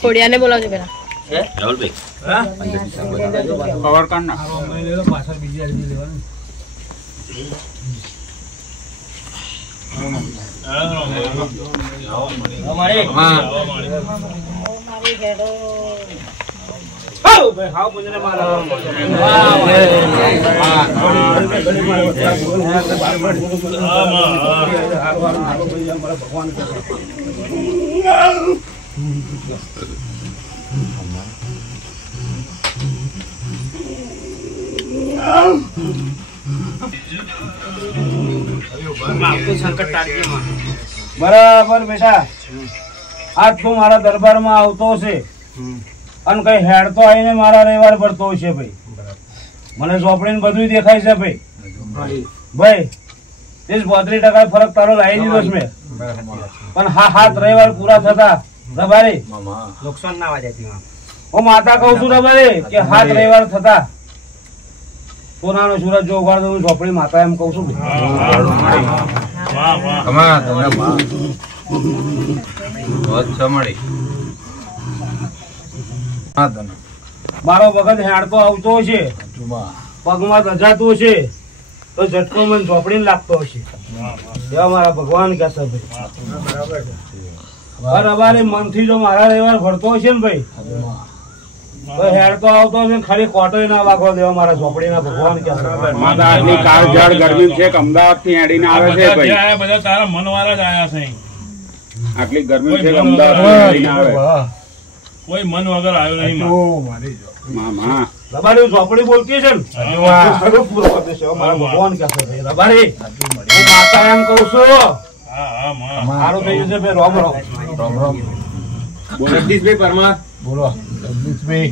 કોડિયાને બોલાવજો પેલા રાહુલભાઈ કવર કાઢ ના પાછળ બીજી આજી લેવાનું અમારે મારી હેડો હાઉ ભાઈ હાઉ મુજને મારા ભગવાન બરાબર બેટા આજ તું મારા દરબારમાં આવતો છે અને કઈ હેડ તો આવીને મારા રવિવાર ભરતો છે ભાઈ મને ચોપડીને બધું દેખાય છે ભાઈ ભાઈ 30-32% ફરક તારો લાવી દીધો છે મેં પણ હાથ રવિવાર પૂરા થતા રબારી નુકસાન ના વાજે હું માતા કહું છું રબારી કે હાથ રવિવાર થતા સોનાનો સૂરજ જો ઉગાડ દઉં ચોપડી માતા એમ કહું છું મારો વખત હેડતો આવતો હશે પગમાં રજાતું હશે તો ઝટકો મને ચોપડીને લાગતો હશે એવા મારા ભગવાન કે છે ભાઈ રબારી મનથી જો મારા રવિવાર ભરતો હશે ને ભાઈ તો હેડતો આવતો હશે ખાલી કોટો ના વાગવા દેવા મારા ચોપડીના ભગવાન કે માતા આટલી કાળઝાળ ગરમી છે કે અમદાવાદ થી હેડીને આવે છે ભાઈ બધા તારા મનવાળા જ આયા છે આટલી ગરમી છે કે અમદાવાદ થી હેડીને આવે કોઈ મન વગર આવ્યો નહીં મામા રબારી ચોપડી બોલતી છે ને મારા ભગવાન કે છે રબારી હું માતા એમ કહું છું સારું થઈ જશે ભાઈ રોમ રોમ જગદીશભાઈ પરમાર બોલો જગદીશભાઈ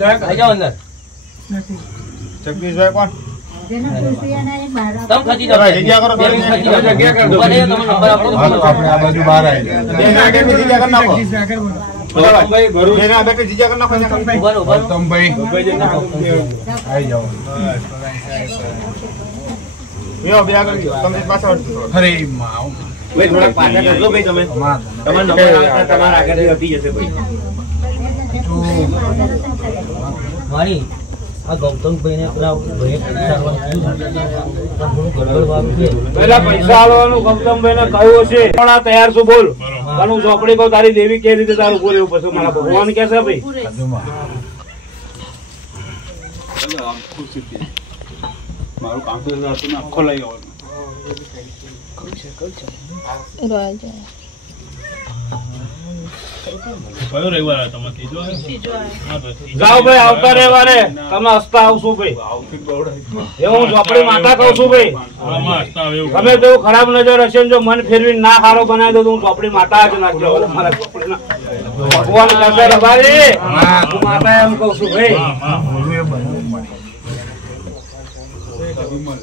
આવી જાઓ અંદર જગદીશભાઈ કોણ તમ ખજી જાઓ જગ્યા કરો જગ્યા કર દો આપણે આ બાજુ બહાર આવી જગ્યા કરી નાખો ભાઈ ભરૂચ એના બેટે જગ્યા કરી નાખો બરોબર તમભાઈ આવી જાઓ યો બે આગળ તમે પાછળ અરે માવ ભાઈ થોડા પાછા કરજો ભાઈ તમે તમારો નંબર આવતા તમારા આગળથી હતી જશે ભાઈ મારી આ ગૌતમભાઈ ને પેલા પૈસા આલવાનું ગૌતમભાઈ ને કહ્યું હશે પણ આ તૈયાર છું બોલ હું ચોપડી કહું તારી દેવી કેવી રીતે તારું બોલ એવું પછી મારા ભગવાન કે છે ભાઈ મારું કામ તો આખો લઈ આવવાનું કયો રવિવાર આવ્યો તમે ત્રીજો જાઓ ભાઈ આવતા રવિવારે તમે હસતા આવશું ભાઈ એવું હું ચોપડી માતા કહું છું ભાઈ તમે તો ખરાબ નજર હશે જો મન ફેરવી ના સારો બનાવી દો તો હું ચોપડી માતા જ નાખજો મારા ચોપડીના ભગવાન કરશે રબારી હું માતા એમ કહું છું ભાઈ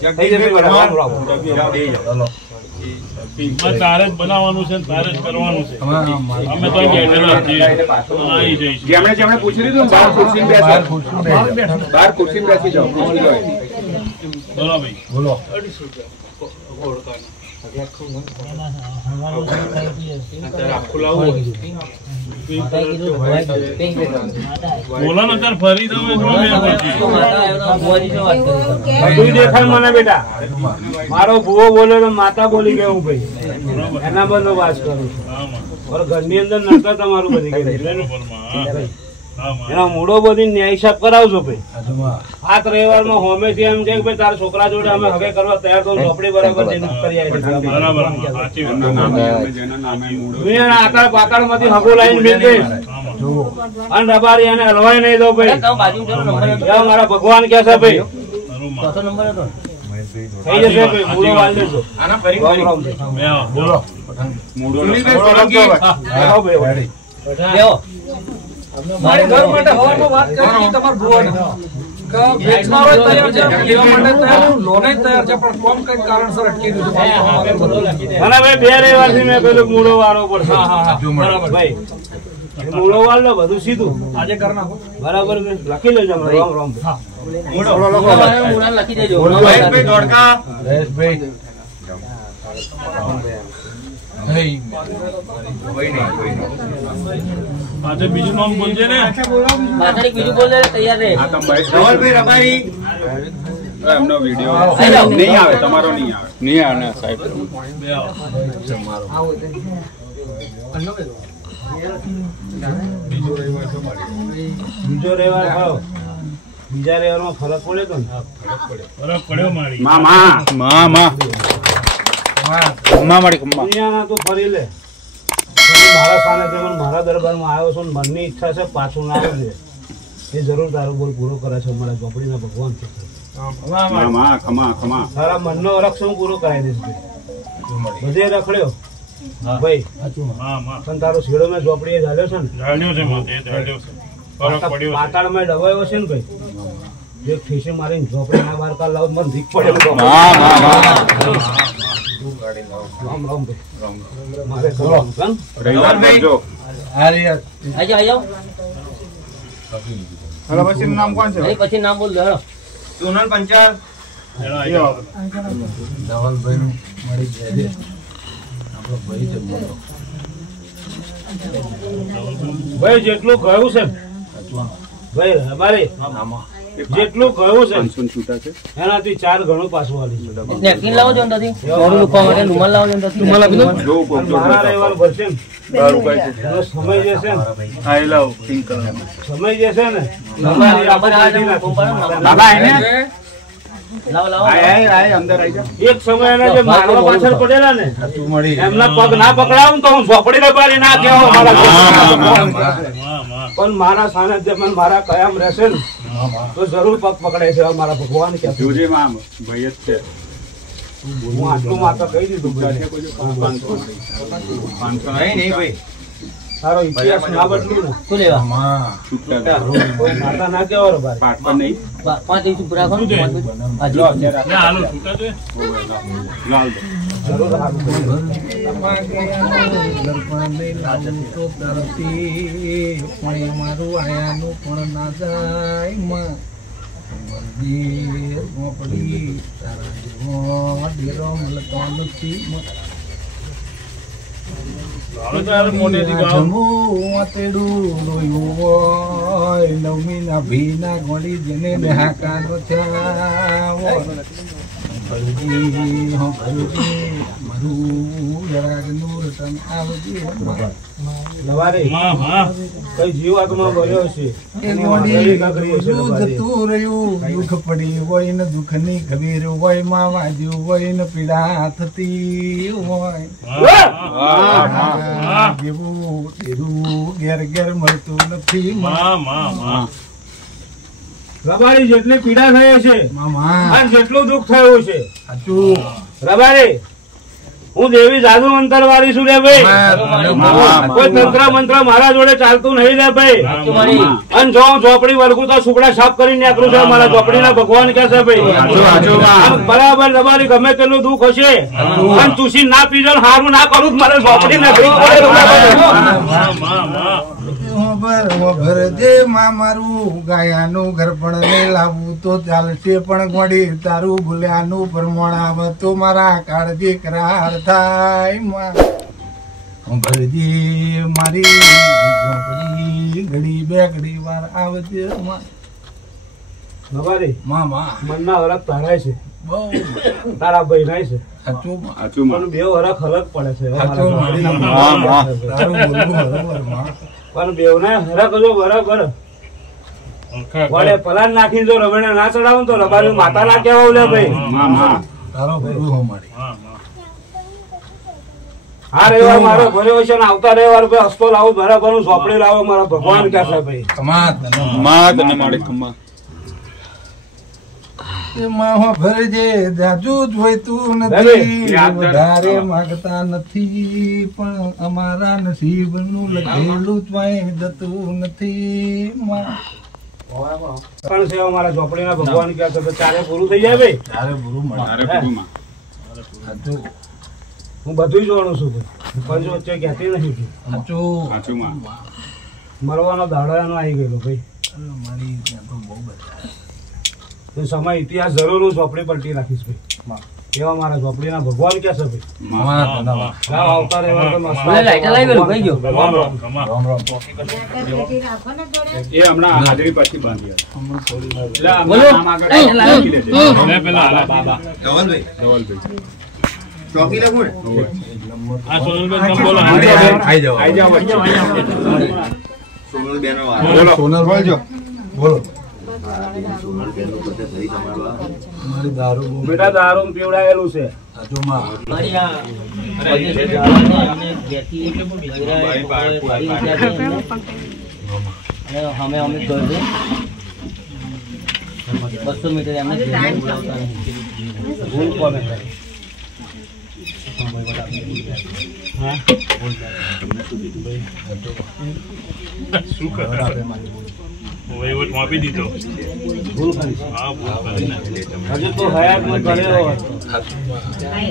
થઈ જશે રામ રામ તારે જ બનાવવાનું છે તારે જ કરવાનું છે અમે તો જેમણે પૂછી લીધું બહાર ખુરશી બેસી જાઓ બોલો ભાઈ બોલો બોલો ને તાર ફરી તમે બધું દેખાય મને બેટા મારો ભૂવો બોલે તો માતા બોલી ગયો ભાઈ એના બધો વાત કરું છું ઘરની અંદર નડતર તમારું બધી એના મૂળો બધી ન્યાય હિસાબ કરાવજો ભાઈ આ રવિવારમાં હોમેથી એમ કે ભાઈ તારા છોકરા જોડે અમે હવે કરવા તૈયાર તો ચોપડી બરાબર કરી આવી આકાર પાકાર માંથી હગો લાઈન મેળ દે અને રબારી એને હલવાઈ નહીં દો ભાઈ મારા ભગવાન કે છે ભાઈ થઈ જશે ભાઈ મૂળો વાળ દેજો બોલો મારી ઘર માટે હવામાં વાત કરી તમાર ભુવન કે વેચનારો તૈયાર છે લેવા માટે તૈયાર લોને તૈયાર છે પણ કોમ કઈ કારણસર અટકી દીધું મને ભાઈ બે રવિવારથી મેં પેલું મૂળો વાળો પડશે બરાબર ભાઈ મૂળો વાળ લો બધું સીધું આજે કર નાખો બરાબર લખી લેજો રામ રામ મૂળો લખો મૂળા લખી દેજો ભાઈ દોડકા રેશભાઈ આજે બીજું નામ બોલજે ને. માતાની બીજું બોલ દે, તૈયાર રહે. ધવલભાઈ રબારી એમનો વિડીયો આઈ જાઓ. નહીં આવે, તમારો નહીં આવે. નહીં આવે ને સાહેબ. બે આવો. બીજો રવિવાર ખાઓ. બીજા રવિવારમાં ફરક પડે તો ને ફરક પડ્યો મારી. માં મારી કમ્મા. દુનિયાના તો ફરી લે. પણ મારા સાનિધ્ય મારા દરબારમાં આવ્યો છું ને મનની ઈચ્છા છે પાછું ના આવે ને એ જરૂર તારો બોલ પૂરો કરે છે અમારા ઝોપડીના ભગવાન છે. માં ખમા. તારા મનનો રક્ષણ પૂરો કરાવી દઈશ ભાઈ. બધે રખડ્યો ભાઈ પણ તારો છેડો મેં ઝોપડીએ ઝાલ્યો છે ને જાણ્યો છે માતે, જાણ્યો છે. ફરક પડ્યો છે. પાતાળમાં દબાયો છે ને ભાઈ જે ઠેસી મારીને ઝોપડીના બહાર કાઢ લાવ મને ધીક પડે રામ રામ ભાઈ મારે કરવાનું છે ને? રવિવાર કરજો. આઈ જાઓ. હવે પછી નામ કોણ છે? અહીં પછી નામ બોલ દો, હેલો. સોનલ પંચાલ એનો આઈ જાઓ. ભાઈ જેટલું કહ્યું છે ને, ભાઈ અમારે જેટલું કહ્યું છે પાંચસો ને છૂટા છે. એનાથી 4 ગણું પાછું આલી છે. નેપકિન લાવો છો અંદરથી. મોઢું લૂકવા માટે રૂમાલ લાવો છો અંદરથી. જો પણ મારા રવિવાર ભરશે ને એનો સમય જે છે ને આઈ લવ પિંક કલર. સમય જે છે ને બાબા એને લાવો લાવો. આય અંદર આઈ જા. એક સમય એના જે મારવા પાછળ પડેલા ને એમના પગ ના પકડાવું ને તો હું ઝોપડી બારી ના કહેવા માં. પણ મારા સાનિધ્યમાં મારા કયામ રહેશે ને તો જરૂર પગ પકડાય છે મારા ભગવાન કે જોજે માં ભાઈ જ છે. હું આટલું માત્ર કહી દીધું ભાઈ. 500 નહીં ભાઈ તારો ઇતિહાસ ના બદલું ને શું લેવા? છૂટા કોઈ માતા ના કહેવાનો ભાઈ. પાટ પર નહીં. 5 દિવસ ઉપર રાખો ને. શું છે? હાજી. ના, હાલો, છૂટા છે. લાલ દો. જરૂર હારું કરજો. હાલો તો યાર મોઢેથી ગાઓ. નવમી ના ભી ના ગોળી જેને બેહાકાનો થયા લવારે માં. કઈ જીવ આત્મા ભર્યો છે જતું રહ્યું દુઃખ પડી હોય ને દુઃખ ની ખબીર હોય માં વાજ્યું હોય ને પીડા થતી હોય જેવું તેરું ઘેર ઘેર મળતું નથી માં. રબારી જેટલી પીડા થઈ છે મામા અને જેટલું દુઃખ થયું છે સાચું રબારી હું દેવી જાદુ મંત્ર વાળી છું રે ભાઈ. કોઈ તંત્ર મંત્ર મારા જોડે ચાલતું નહીં રે ભાઈ. સાચું મારી. અને જો હું ઝોપડી વળગું તો સુગડા સાફ કરીને નીકળું છું. મારા ઝોપડીના ભગવાન કે છે ભાઈ. અને બરાબર રબારી ગમે તેટલું દુઃખ હશે અને તુસી ના પીજો ને હારું ના કરું તો મારે ઝોપડી નીકળવું પડે. ભરજે માં મારું ગાયાનું ઘર પણ નહીં લાવવું તો ચાલશે પણ ગોડી તારું ભૂલ્યાનું પ્રમાણ આવે તો મારા કાળજી કરાર થાય માં ભરજી મારી ઝોપડી ઘડી બે ઘડી વાર આવજે માં રબારી મામા મનના હરખ તારાય છે, બહુ તારા ભાઈ નાય છે, સાચું સાચું માં. પણ બે હરખ અલગ પડે છે. સાચું મારી તારું બોલવું બરોબર માં પણ બેવને હરખ જો બરાબર વડે પલાન નાખીને જો રબડે ના ચડાવું તો રબારી માતા ના કહેવાય લે ભાઈ. માં. તારો ભરું હો મારી આ રવિવાર મારો ભર્યો છે ને આવતા રવિવાર ભાઈ હસ્તો લાવો બરાબર હું ઝોપડી લાવો મારા ભગવાન કે છે ભાઈ. કમાત માં તને મારી કમ્મા. માં ભરજે જાજુ જોઈતું નથી વધારે માંગતા નથી પણ અમારા નસીબ નું લખેલું ત્વાય જતું નથી માં પણ છે અમારા ઝોપડીના ભગવાન કે છે તો ચારે પૂરું થઈ જાય ભાઈ. તારે બરું મળે તારે બધું માં. સાચું હું બધું જોવાનું છું ભાઈ. પણ જો વચ્ચે કહેતી નથી સાચું સાચું માં. મરવાનો દાડો એનો આવી ગયેલો ભાઈ. મારી ત્યાં તો બહુ બધા તો સમય ઇતિહાસ જરૂર હું ઝોપડી પલટી રાખીશ ભાઈ. એવા મારા ઝોપડીના ભગવાન કે છે ભાઈ ગાવ આવતા રહેવા તો મસ્ત બોલે લાઈટર લાવી ગયો ભાઈ ગયો એ હમણાં હાજરી પછી બાંધી એટલે બોલો લાઈટર લાવી પેલા બાબા ધવલભાઈ ધવલભાઈ ચોકી લખું ને આ સોનલભાઈ તમે બોલો આઈ જાઓ સોનલ બેનો બોલો સોનલભાઈ જો બોલો સોનલ બેનો પોતે સહી તમારવા મારી દારૂ બેટા દારૂ પીવડાયેલું છે આજુમાં મારી આ અમે અમે ઘર છે 200 મીટર એમને બોલાવતા નહીં ભૂલ કોને કરે શું કરે વહીવટ માપી દીધો ભૂલ કરી હા ભૂલ કરી હજુ તો હયાતમાં કર્યો હતો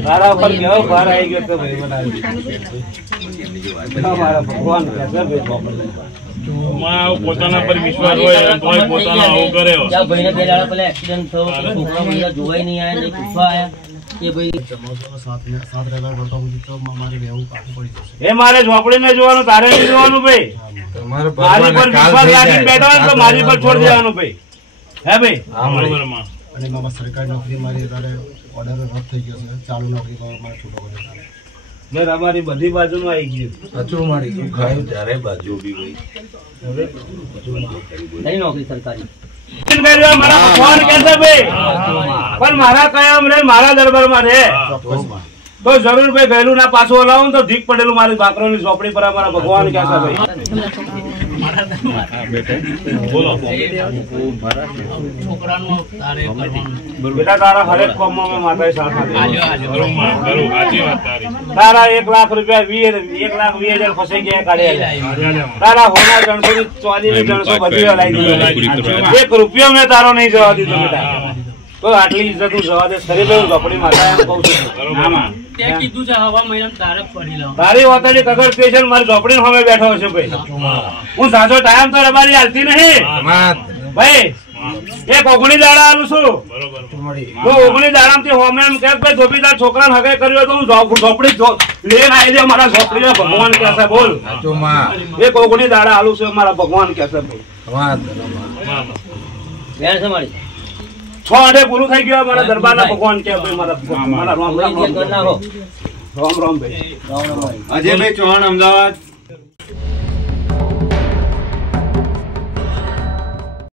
તારા ઉપર કેવો ભાર આવી ગયો તો ભાઈ બનાવી મારા ભગવાન કે છે ભાઈ પોતાના પર વિશ્વાસ હોય તોય પોતાનો આવું કરે જ્યાં ભાઈને બે દાડા પહેલા એક્સિડન્ટ થયો તો છોકરા મને જોવાય નહીં આયા ને પૂછવા આયા કે ભાઈ એ મારે ઝોપડીને જોવાનું તારે નહીં જોવાનું ભાઈ તમારે મારી પર વિશ્વાસ રાખીને બેઠો હોય તો મારી પર છોડી દેવાનું ભાઈ હે ભાઈ બરોબર માં અને મારા સરકારી નોકરી મારી અત્યારે ઓર્ડર રદ થઈ ગયો છે ચાલુ નોકરી મારે છૂટો કર્યો છે મેં અમારી બધી બાજુનું આવી ગયું સાચું મારી તું ખાયું ત્યારે બાજુ બી ગઈ નહીં નોકરી સરકારી મારા ભગવાન કે છે ભાઈ પણ મારા કયામ રે મારા દરબારમાં રે તો જરૂર ભાઈ ગયેલું ના પાછું હલાવું તો ધીક પડેલું મારી બાકરોની ઝોપડી પર મારા ભગવાન કે છે ભાઈ બોલો બેટા તારા હરેક કામમાં મેં માતાએ સાથ આપ્યો. કરું સાચી વાત તારી તારા 1 લાખ રૂપિયા 1,20,000 ફસાઈ ગયા કાઢ્યા તારા હોના 340 ની 300 બધી હલાઈ દીધી. 1 રૂપિયો મેં તારો નહીં જવા દીધો બેટા. તો આટલી ઇજ્જત હું જવા દે શરીર લઉં ઝોપડી માતા એમ કહું છું. તારી વાતની કગર સ્ટેશન મારી ઝોપડી સામે બેઠો છે ભાઈ. હું સાચો ટાઈમ તો રબારી હાલતી નહીં ભાઈ. એક ઓગણી દાડા આલું છું. બરોબર જો ઓગણી દાડામાંથી હોમે એમ કે ભાઈ ધોબીદાર છોકરાને હગે કર્યો તો હું ઝોપડી લઈને આવી દે મારા ઝોપડીના ભગવાન કે છે બોલ. એક ઓગણી દાડા આલું છે મારા ભગવાન કે છે ભાઈ. બેન છે મારી 6 આડે પૂરું થઈ ગયું મારા દરબારના ભગવાન કે ભાઈ મારા રામ રામ નાખો રામ રામ ભાઈ. અજયભાઈ ચૌહાણ અમદાવાદ